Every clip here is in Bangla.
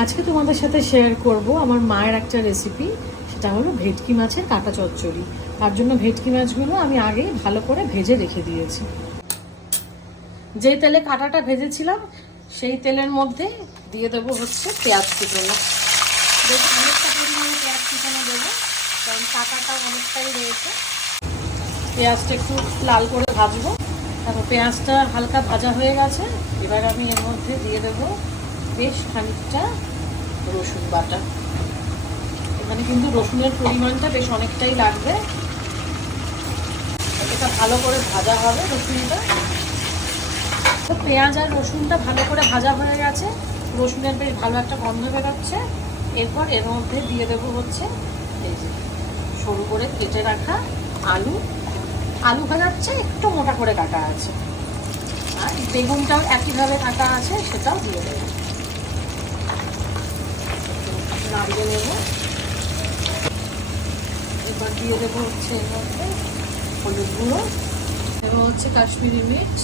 আজকে তোমাদের সাথে শেয়ার করব আমার মায়ের একটা রেসিপি। সেটা হলো ভেটকি মাছের কাঁটা চচ্চড়ি। তার জন্য ভেটকি মাছগুলো আমি আগে ভালো করে ভেজে রেখে দিয়েছি। যে তেলে কাঁটাটা ভেজেছিলাম সেই তেলের মধ্যে দিয়ে দেবো হচ্ছে পেঁয়াজ কুচনো। বেশ অনেকটা পরিমাণে পেঁয়াজ কুচনো দেবো, কারণ কাঁটাটা অনেকটাই রয়েছে। পেঁয়াজটা একটু লাল করে ভাজবো। তারপর পেঁয়াজটা হালকা ভাজা হয়ে গেছে, এবার আমি এর মধ্যে দিয়ে দেবো বেশ খানিকটা রসুন বাটা। এখানে কিন্তু রসুনের পরিমাণটা বেশ অনেকটাই লাগবে। এটা ভালো করে ভাজা হবে রসুনটা। তো পেঁয়াজ আর রসুনটা ভালো করে ভাজা হয়ে গেছে, রসুনের বেশ ভালো একটা গন্ধ বেরোচ্ছে। এরপর এর মধ্যে দিয়ে দেবো হচ্ছে এই যে সরু করে কেটে রাখা আলু। আলু ভাজাচ্ছে একটু মোটা করে কাটা আছে, আর বেগুনটাও একইভাবে কাটা আছে, সেটাও দিয়ে দেবো। নাড়িয়ে নেব। এবার দিয়ে দেবো হচ্ছে এর মধ্যে হলুদ গুঁড়ো, দেবো হচ্ছে কাশ্মীরি মির্চ,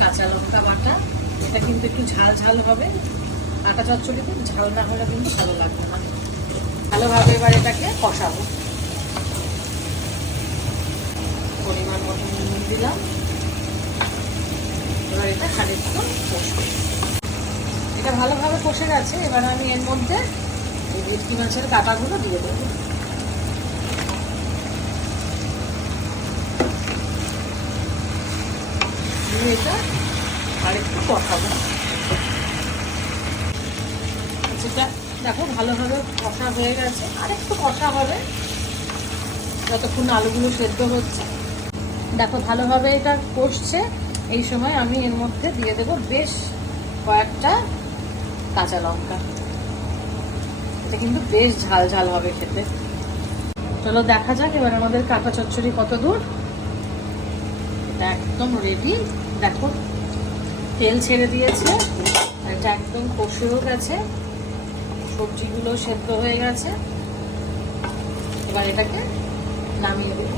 কাঁচা লঙ্কা বাটা। এটা কিন্তু একটু ঝাল ঝাল হবে, কাঁটা চচ্চড়িতে ঝাল না হলে কিন্তু ভালো লাগবে না। ভালোভাবে এবার এটাকে কষাবো। পরিমাণ মতো নুন দিলাম। এবার এটা খানিকক্ষণ কষবো। এটা ভালোভাবে কষে গেছে, এবার আমি এর মধ্যে এই ভেটকি মাছের কাঁটাগুলো দিয়ে দেবো। দিয়ে এটা আরেকটু কষাবো। যেটা দেখো ভালোভাবে কষা হয়ে গেছে, আরেকটু কষা হবে যতক্ষণ আলুগুলো সেদ্ধ হচ্ছে। দেখো ভালোভাবে এটা কষছে। এই সময় আমি এর মধ্যে দিয়ে দেবো বেশ কয়েকটা কাঁচা লঙ্কা। এটা কিন্তু বেশ ঝাল ঝাল হবে খেতে। চলো দেখা যাক এবার আমাদের কাঁটা চচ্চড়ি কত দূর। এটা একদম রেডি। দেখো তেল ছেড়ে দিয়েছে, এটা একদম কষেও গেছে, সবজিগুলো সেদ্ধ হয়ে গেছে। এবার এটাকে নামিয়ে দেবো।